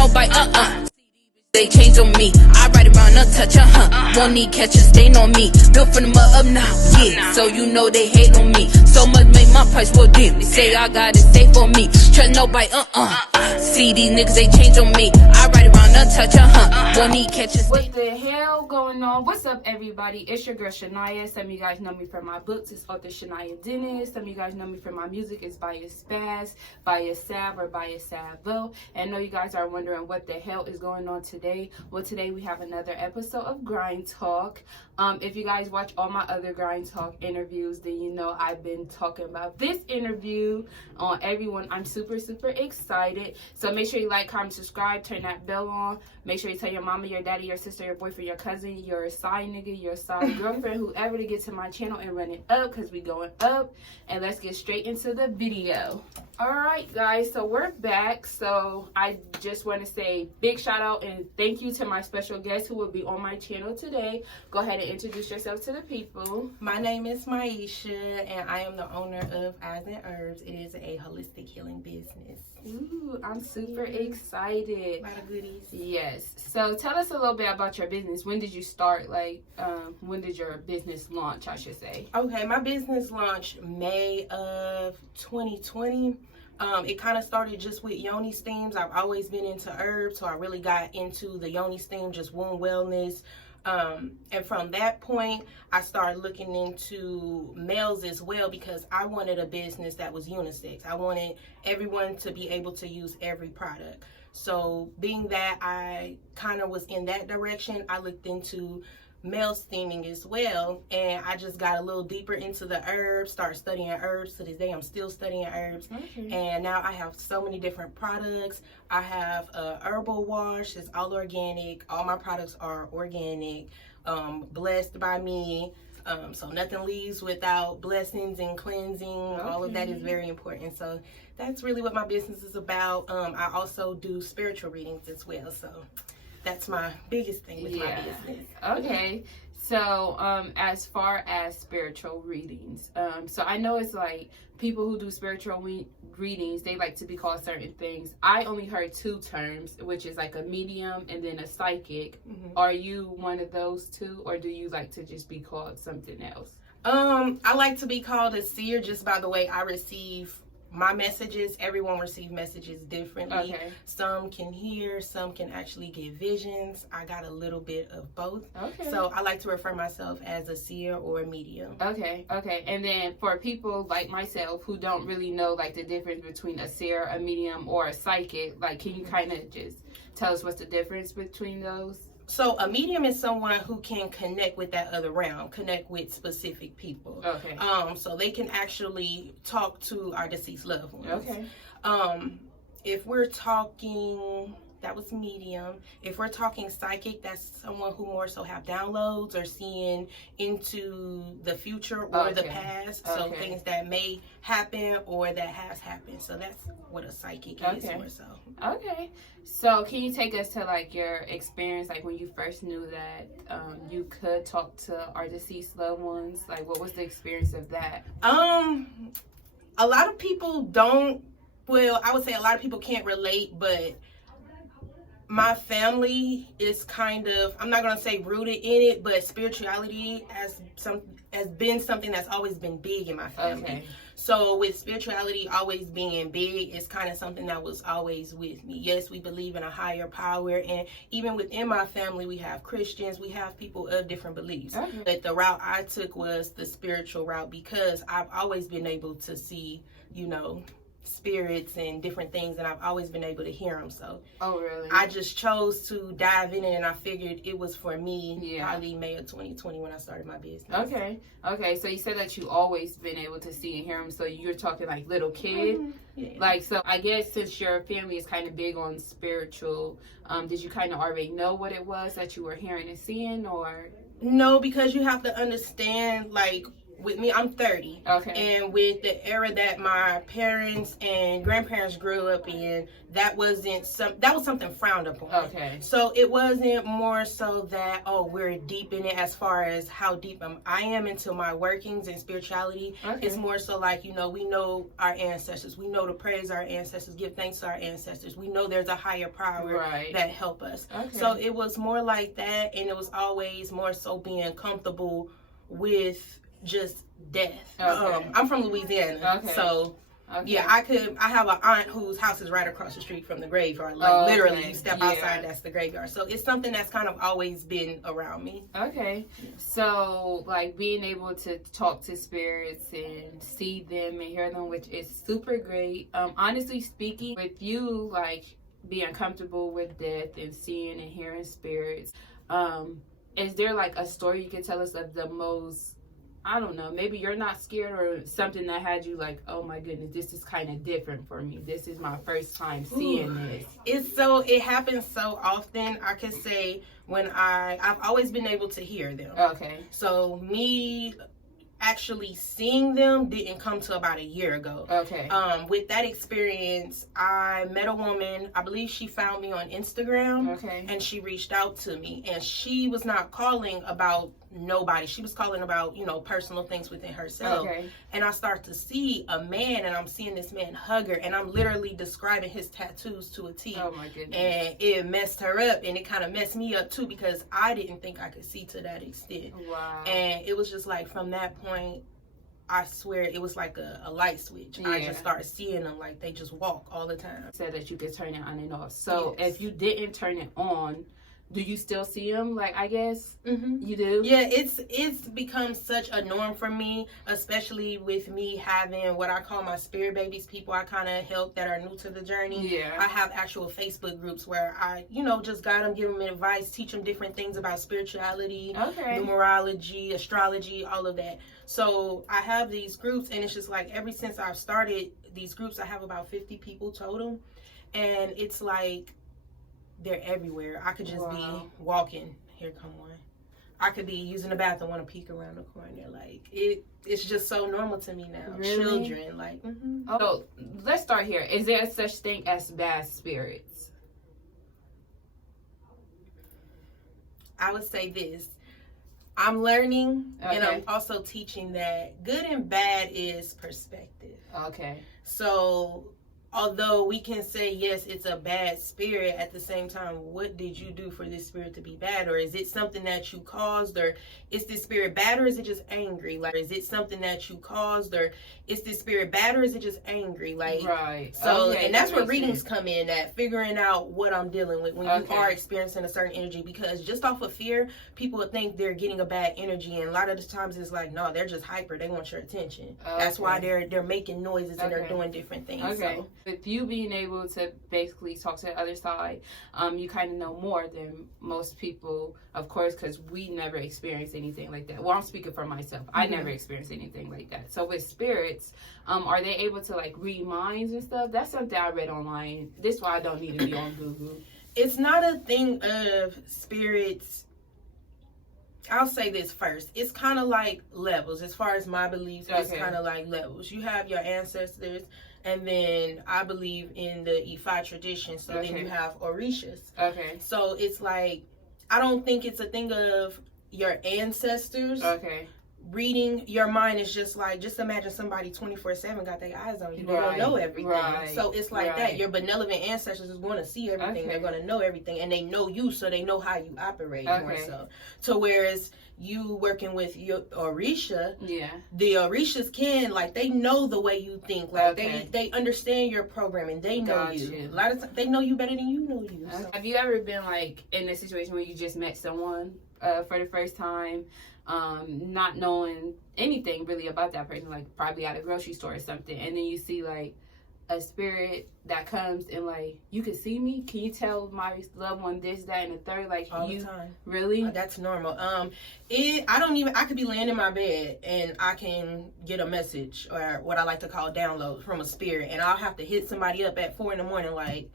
nobody, They change on me. I ride around untouched, Won't need catch a stain on me. Built from the mud up now, yeah. So you know they hate on me. So much make my price for them. They say I got it safe on me. Trust nobody, See these niggas, they change on me. I ride around untouched, Won't need catch a stain. What the hell going on? What's up, everybody? It's your girl Shania. Some of you guys know me from my books. It's author Shania Dennis. Some of you guys know me from my music. It's by a Spaz, by a Sav, or by a Savo. And I know you guys are wondering what the hell is going on today. Well, today we have another episode of Grind Talk. If you guys watch all my other Grind Talk interviews, then you know I've been talking about this interview on everyone. I'm super excited. So make sure you like, comment, subscribe, turn that bell on. Make sure you tell your mama, your daddy, your sister, your boyfriend, your cousin, your side nigga, your side girlfriend, whoever, to get to my channel and run it up, because we going up. And let's get straight into the video. Alright guys, so we're back. So I just want to say big shout out and thank you to my special guest who will be on my channel today. Go ahead and introduce yourself to the people. My name is Miesha and I am the owner of Eyes and Herbs. It is a holistic healing business. Ooh, I'm super excited. A lot of goodies. Yes. So tell us a little bit about your business. When did you start? When did your business launch, I should say? Okay, my business launched May of 2020. It kind of started just with yoni steams. I've always been into herbs, so I really got into the yoni steam, just wound wellness. And from that point, I started looking into males as well because I wanted a business that was unisex. I wanted everyone to be able to use every product. So being that I kind of was in that direction, I looked into male steaming as well, and I just got a little deeper into the herbs, started studying herbs. To this day I'm still studying herbs. And now I have so many different products. I have a herbal wash. It's all organic. All my products are organic, blessed by me, so nothing leaves without blessings and cleansing. All of that is very important. So that's really what my business is about. I also do spiritual readings as well, so that's my biggest thing with my business. Okay. So, as far as spiritual readings, so I know it's like people who do spiritual readings, they like to be called certain things. I only heard two terms, which is like a medium and then a psychic. Are you one of those two, or do you like to just be called something else? I like to be called a seer just by the way I receive my messages. Everyone receives messages differently. Some can hear, some can actually get visions. I got a little bit of both. So I like to refer myself as a seer or a medium. Okay. And then for people like myself who don't really know like the difference between a seer, a medium, or a psychic, like can you kind of just tell us what's the difference between those? So a medium is someone who can connect with that other realm, connect with specific people. So they can actually talk to our deceased loved ones. If we're talking, that was medium. If we're talking psychic, that's someone who more so have downloads or seeing into the future or the past. So things that may happen or that has happened. So that's what a psychic is more so. So can you take us to like your experience, like when you first knew that you could talk to our deceased loved ones? Like what was the experience of that? A lot of people don't, well, I would say a lot of people can't relate, but my family is kind of, I'm not going to say rooted in it, but spirituality has been something that's always been big in my family. So with spirituality always being big, it's kind of something that was always with me. Yes, we believe in a higher power, and even within my family, we have Christians, we have people of different beliefs. But the route I took was the spiritual route because I've always been able to see, you know, spirits and different things, and I've always been able to hear them. So I just chose to dive in it, and I figured it was for me. Probably May of 2020 when I started my business. Okay, so you said that you always been able to see and hear them, so you're talking like little kid. Like, so I guess since your family is kind of big on spiritual, did you kind of already know what it was that you were hearing and seeing, or? No, because you have to understand, like, with me, I'm 30. Okay. And with the era that my parents and grandparents grew up in, that was something frowned upon. Okay. So it wasn't more so that, oh, we're deep in it as far as how deep I am into my workings and spirituality. Okay. It's more so like, you know, we know our ancestors. We know to praise our ancestors, give thanks to our ancestors. We know there's a higher power that help us. Okay. So it was more like that, and it was always more so being comfortable with just death. Okay. I'm from Louisiana, so yeah, I have an aunt whose house is right across the street from the graveyard. Like literally, you step outside, that's the graveyard. So it's something that's kind of always been around me. Okay, so like being able to talk to spirits and see them and hear them, which is super great. Honestly speaking, with you like being comfortable with death and seeing and hearing spirits, is there like a story you can tell us of the most, I don't know, maybe you're not scared, or something that had you like, oh my goodness, this is kind of different for me. This is my first time seeing this. It happens so often. I could say when I've always been able to hear them. Okay. So me actually seeing them didn't come to about a year ago. Okay. With that experience, I met a woman. I believe she found me on Instagram. Okay. And she reached out to me, and she was not calling about nobody. She was calling about, you know, personal things within herself. Okay. And I start to see a man, and I'm seeing this man hug her, and I'm literally describing his tattoos to a T. Oh my goodness. And it messed her up, and it kind of messed me up too, because I didn't think I could see to that extent. Wow. And it was just like, from that point, I swear it was like a light switch. I just started seeing them like they just walk all the time. Said that you could turn it on and off. So Yes. if you didn't turn it on, do you still see them? Like, I guess you do. Yeah, it's become such a norm for me, especially with me having what I call my spirit babies, people I kind of help that are new to the journey. Yeah. I have actual Facebook groups where I, you know, just guide them, give them advice, teach them different things about spirituality, numerology, astrology, all of that. So I have these groups, and it's just like, ever since I've started these groups, I have about 50 people total, and it's like, they're everywhere. I could just be walking. Here come one. I could be using the bathroom, want to peek around the corner. Like, it's just so normal to me now. Really? Children, like. So let's start here. Is there such thing as bad spirits? I would say this. I'm learning, and I'm also teaching that good and bad is perspective. Okay. So although we can say, yes, it's a bad spirit, at the same time, what did you do for this spirit to be bad? Or is it something that you caused? Or is this spirit bad, or is it just angry? Like, is it something that you caused? Or is this spirit bad, or is it just angry? Like, so, and that's where readings come in, at figuring out what I'm dealing with when you are experiencing a certain energy. Because just off of fear, people would think they're getting a bad energy. And a lot of the times it's like, no, they're just hyper. They want your attention. That's why they're making noises and they're doing different things. So. With you being able to basically talk to the other side, you kind of know more than most people, of course, because we never experienced anything like that. Well, I'm speaking for myself. I never experienced anything like that. So with spirits, are they able to like read minds and stuff? That's something I read online. This is why I don't need to be on Google. It's not a thing of spirits. I'll say this first. It's kind of like levels. As far as my beliefs, it's kind of like levels. You have your ancestors, and then I believe in the Ifa tradition. So then you have Orishas. So it's like, I don't think it's a thing of your ancestors. Reading your mind is just like, just imagine somebody 24/7 got their eyes on you. They don't know everything. So it's like that. Your benevolent ancestors is going to see everything. They're going to know everything, and they know you, so they know how you operate more so. So whereas you working with your Orisha, the Orishas can, like, they know the way you think. Like, they understand your programming. They know you. A lot of times, they know you better than you know you. So. Have you ever been, like, in a situation where you just met someone for the first time, not knowing anything really about that person, like probably at a grocery store or something, and then you see, like, a spirit that comes and, like, you can see me? Can you tell my loved one this, that, and the third? Like, all the time. Really? That's normal. I could be laying in my bed and I can get a message, or what I like to call download, from a spirit, and I'll have to hit somebody up at 4 a.m, like,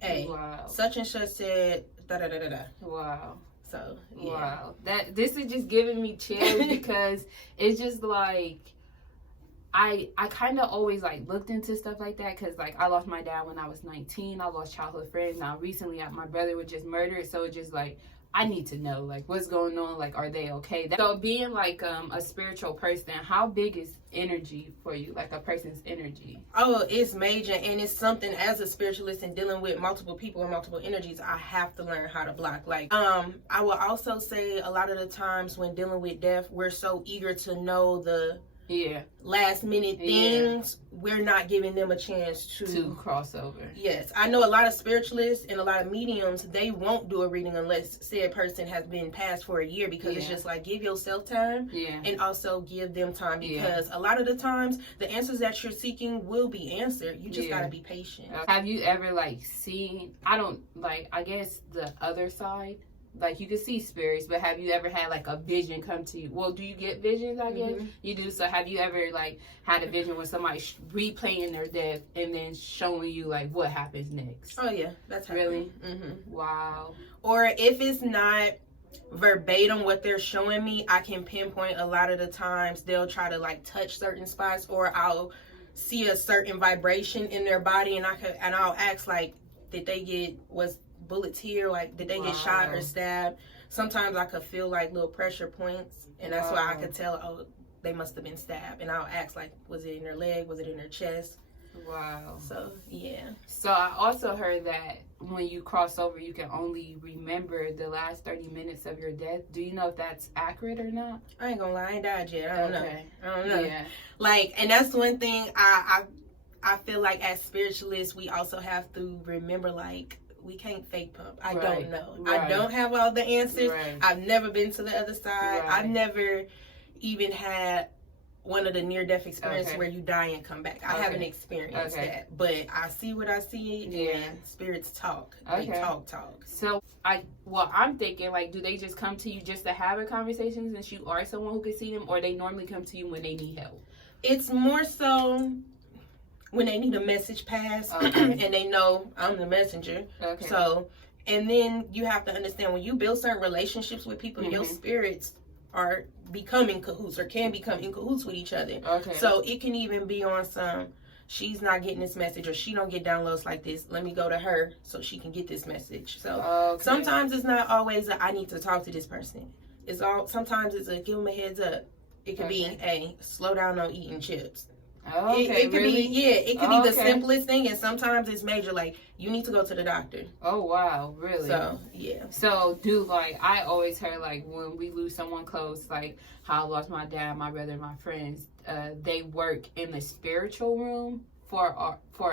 hey, such and such said da da da da da. Wow. So yeah. Wow, this is just giving me chills because it's just like I kind of always like looked into stuff like that because like I lost my dad when I was 19. I lost childhood friends. Now recently, my brother was just murdered, so it's just like I need to know like what's going on. Like, are they okay? So being like a spiritual person, how big is energy for you? Like a person's energy? Oh, it's major, and it's something as a spiritualist and dealing with multiple people and multiple energies, I have to learn how to block. Like, I will also say a lot of the times when dealing with death, we're so eager to know the last minute things, we're not giving them a chance to cross over. Yes, I know a lot of spiritualists and a lot of mediums, they won't do a reading unless said person has been passed for a year, because it's just like, give yourself time and also give them time, because a lot of the times the answers that you're seeking will be answered. You just gotta be patient. Have you ever like seen, I guess the other side, like you can see spirits, but have you ever had like a vision come to you? Well, do you get visions? I guess you do. So have you ever like had a vision where somebody's replaying their death and then showing you like what happens next? Oh yeah, that's happening. Really. Wow. Or if it's not verbatim what they're showing me, I can pinpoint a lot of the times they'll try to like touch certain spots, or I'll see a certain vibration in their body, and I'll ask like, did they get bullets here, like did they get shot or stabbed? Sometimes I could feel like little pressure points, and that's why I could tell, oh, they must have been stabbed. And I'll ask like, was it in their leg, was it in their chest? Wow. So yeah. So I also heard that when you cross over, you can only remember the last 30 minutes of your death. Do you know if that's accurate or not? I ain't gonna lie, I ain't died yet. I don't know. Yeah. Like, and that's one thing I feel like as spiritualists we also have to remember, like, we can't fake pump. I don't know. I don't have all the answers. I've never been to the other side. I've never even had one of the near-death experiences where you die and come back. I haven't experienced that. But I see what I see, and spirits talk. They talk. So, I'm thinking, like, do they just come to you just to have a conversation since you are someone who can see them, or they normally come to you when they need help? It's more so when they need a message passed, and they know I'm the messenger. So, and then you have to understand, when you build certain relationships with people, your spirits are becoming cahoots, or can become in cahoots with each other. So it can even be on some, she's not getting this message, or she don't get downloads like this, let me go to her so she can get this message. So sometimes it's not always I need to talk to this person. Sometimes it's a give them a heads up. It could be a slow down on eating chips. It could be, it could be the simplest thing, and sometimes it's major, like you need to go to the doctor. Oh wow, really? So yeah. So I always heard, like, when we lose someone close, like how I lost my dad, my brother, my friends, they work in the spiritual room for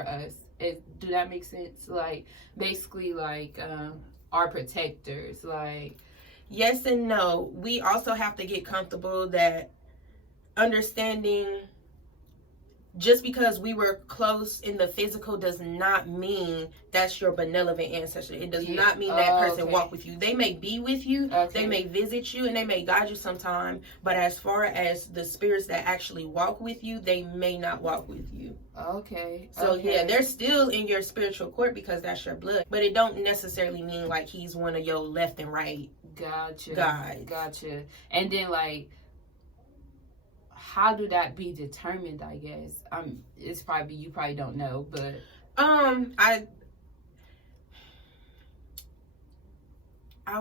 us. Do that make sense? Like basically like our protectors, like. Yes and no. We also have to get comfortable that understanding, just because we were close in the physical does not mean that's your benevolent ancestor. It does not mean that person walk with you. They may be with you, they may visit you, and they may guide you sometime, but as far as the spirits that actually walk with you, they may not walk with you. So yeah, they're still in your spiritual court because that's your blood, but it don't necessarily mean like he's one of your left and right guides. Gotcha. And then like, how do that be determined? I guess it's probably, you probably don't know, but I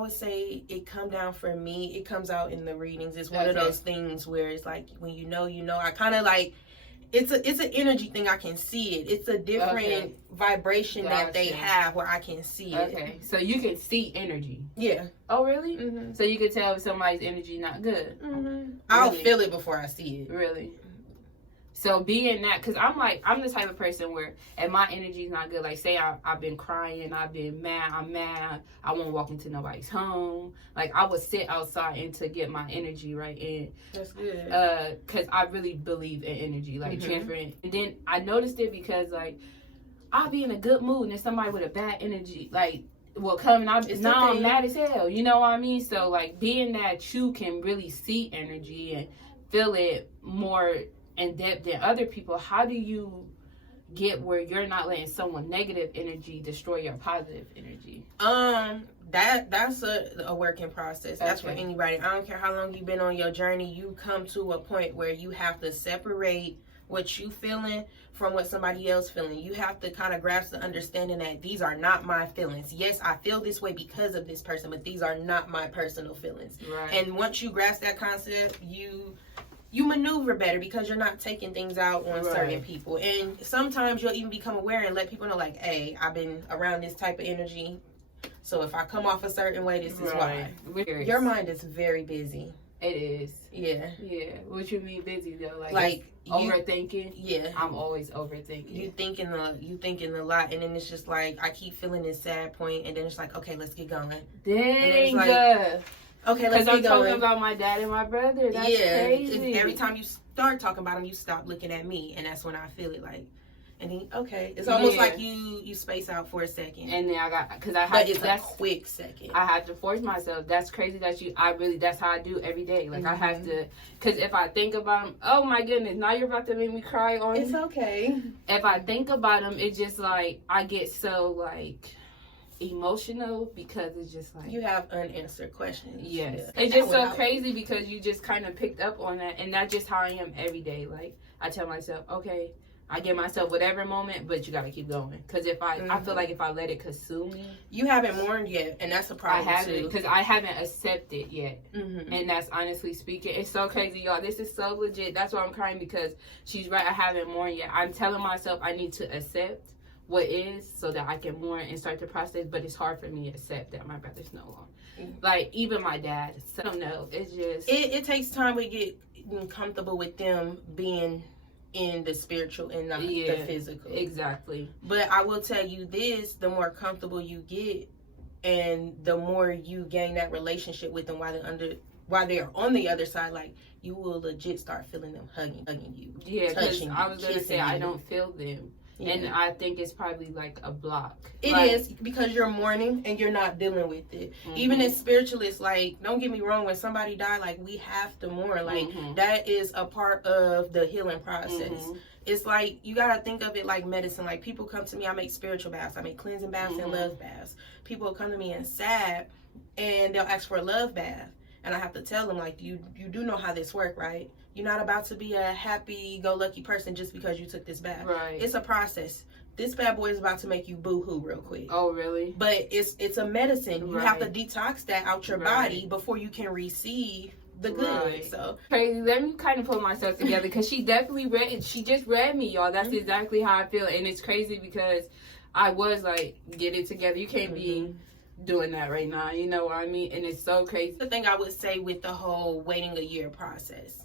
would say it come down, for me, it comes out in the readings. It's one of those things where it's like, when you know, I kind of like, it's an energy thing. I can see it. It's a different vibration that they have where I can see it. So you can see energy. Yeah. Oh, really? So you can tell if somebody's energy not good. I'll feel it before I see it. Really? So being that, because I'm the type of person where if my energy's not good, like say I've been crying, I've been mad, I'm mad, I won't walk into nobody's home. Like I would sit outside and to get my energy right in. That's good. Because I really believe in energy, like transferring. And then I noticed it because like I'll be in a good mood and then somebody with a bad energy, like, will come and I'm mad as hell. You know what I mean? So like being that you can really see energy and feel it more in depth than other people, how do you get where you're not letting someone negative energy destroy your positive energy? That's a work in process. That's for anybody. I don't care how long you've been on your journey. You come to a point where you have to separate what you feeling from what somebody else feeling. You have to kind of grasp the understanding that these are not my feelings. Yes, I feel this way because of this person, but these are not my personal feelings. Right. And once you grasp that concept, you maneuver better because you're not taking things out on certain people. And sometimes you'll even become aware and let people know, like, hey, I've been around this type of energy, so if I come off a certain way, this is why. Your mind is very busy. It is. Yeah. Yeah. What you mean busy though? Like overthinking? Yeah. I'm always overthinking. You thinking a lot, and then it's just like I keep feeling this sad point, and then it's like, okay, let's get going. Dang. Like, okay, let's get going. Because I'm talking about my dad and my brother. That's crazy. Every time you start talking about them, you stop looking at me, and that's when I feel it like. And then, okay, it's almost like you space out for a second, and then a quick second. I have to force myself. That's crazy that that's how I do every day. Like I have to, because if I think about them, oh my goodness, now you're about to make me cry on. It's okay. If I think about them, it's just like I get so like emotional because it's just like you have unanswered questions. Yes, it's just so crazy because you just kind of picked up on that, and that's just how I am every day. Like I tell myself, okay. I give myself whatever moment, but you gotta keep going. Because if I feel like if I let it consume me, you haven't mourned yet, and that's a problem. I haven't, because I haven't accepted yet, and that's honestly speaking, it's so crazy, y'all. This is so legit. That's why I'm crying, because she's right. I haven't mourned yet. I'm telling myself I need to accept what is so that I can mourn and start the process. But it's hard for me to accept that my brother's no longer. Like even my dad. So I don't know. It's just it takes time to get comfortable with them being in the spiritual and not the physical. Exactly. But I will tell you this, the more comfortable you get and the more you gain that relationship with them while they're on the other side, like you will legit start feeling them hugging you. Yeah, because I was gonna say I don't feel them. Yeah. And I think it's probably like a block. It is, because you're mourning and you're not dealing with it. Even as spiritualists, like, don't get me wrong, when somebody died, like, we have to mourn. Like, that is a part of the healing process. It's like, you got to think of it like medicine. Like, people come to me, I make spiritual baths. I make cleansing baths and love baths. People will come to me and sad, and they'll ask for a love bath. And I have to tell them, like, you do know how this works, right? You're not about to be a happy-go-lucky person just because you took this bath. Right. It's a process. This bad boy is about to make you boo-hoo real quick. Oh, really? But it's a medicine. You have to detox that out your body before you can receive the good. So crazy. Let me kind of pull myself together, because she just read me, y'all. That's exactly how I feel. And it's crazy because I was like, get it together. You can't be doing that right now. You know what I mean? And it's so crazy. The thing I would say with the whole waiting a year process,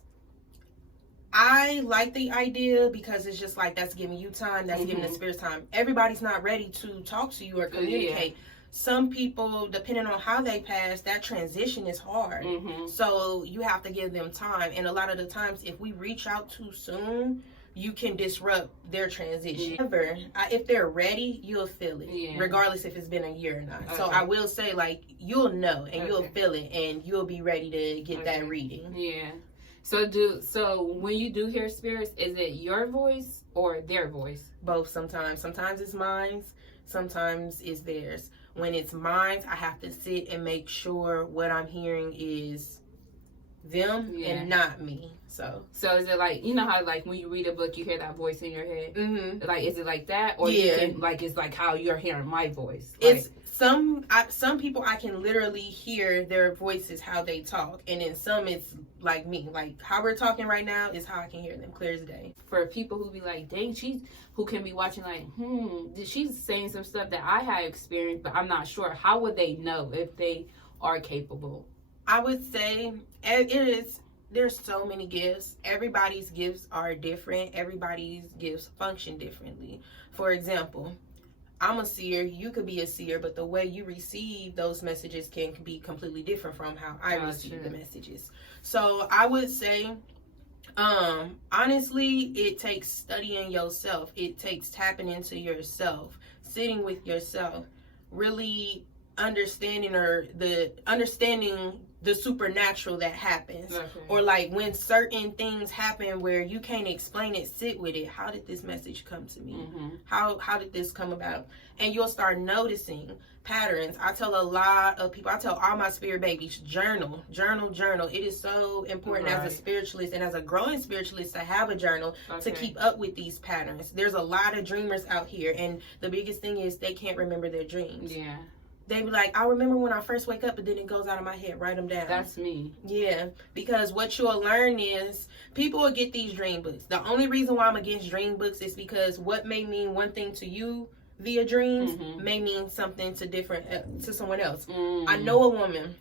I like the idea because it's just like, that's giving you time, that's giving the spirits time. Everybody's not ready to talk to you or communicate. Some people, depending on how they pass, that transition is hard. So you have to give them time. And a lot of the times, if we reach out too soon, you can disrupt their transition. However, if they're ready, you'll feel it, regardless if it's been a year or not. So I will say, like, you'll know and you'll feel it, and you'll be ready to get that reading. Yeah. So when you do hear spirits, is it your voice or their voice? Both sometimes. Sometimes it's mine, sometimes it's theirs. When it's mine, I have to sit and make sure what I'm hearing is them and not me. So is it like, you know how like when you read a book you hear that voice in your head? Like, is it like that, or you can, like, it's like how you're hearing my voice? Like, it's some people I can literally hear their voices, how they talk, and then some it's like me, like how we're talking right now is how I can hear them clear as day. For people who be like, dang, who can be watching like, she's saying some stuff that I have experienced, but I'm not sure. How would they know if they are capable? I would say there's so many gifts. Everybody's gifts are different. Everybody's gifts function differently. For example, I'm a seer, you could be a seer, but the way you receive those messages can be completely different from how I receive the messages. So I would say, honestly, it takes studying yourself. It takes tapping into yourself, sitting with yourself, really understanding the supernatural that happens. Okay. Or like when certain things happen where you can't explain it, sit with it. How did this message come to me? How did this come about? And you'll start noticing patterns. I tell a lot of people, I tell all my spirit babies, journal. It is so important as a spiritualist and as a growing spiritualist to have a journal to keep up with these patterns. There's a lot of dreamers out here, and the biggest thing is they can't remember their dreams. Yeah. They be like, I remember when I first wake up, but then it goes out of my head. Write them down. That's me. Yeah, because what you'll learn is people will get these dream books. The only reason why I'm against dream books is because what may mean one thing to you via dreams may mean something to someone else. I know a woman.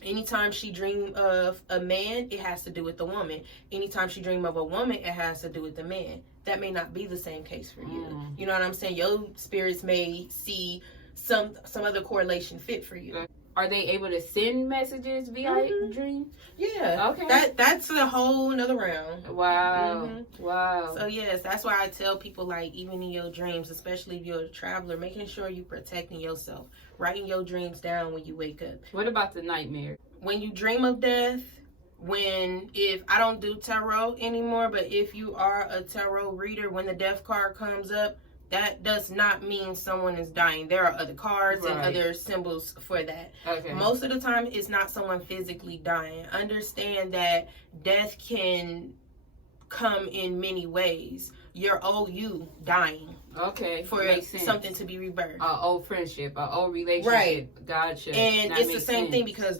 Anytime she dream of a man, it has to do with the woman. Anytime she dream of a woman, it has to do with the man. That may not be the same case for you. You know what I'm saying? Your spirits may see some other correlation fit for you. Are they able to send messages via dreams? Yeah. Okay. That's a whole nother round. Wow. Wow. So yes, that's why I tell people, like, even in your dreams, especially if you're a traveler, making sure you're protecting yourself. Writing your dreams down when you wake up. What about the nightmare? When you dream of death, if I don't do tarot anymore, but if you are a tarot reader, when the death card comes up, that does not mean someone is dying. There are other cards and other symbols for that. Okay. Most of the time, it's not someone physically dying. Understand that death can come in many ways. Your old you dying. Okay. For something to be rebirthed. Old friendship, old relationship. Right. Gotcha. And it's the same thing because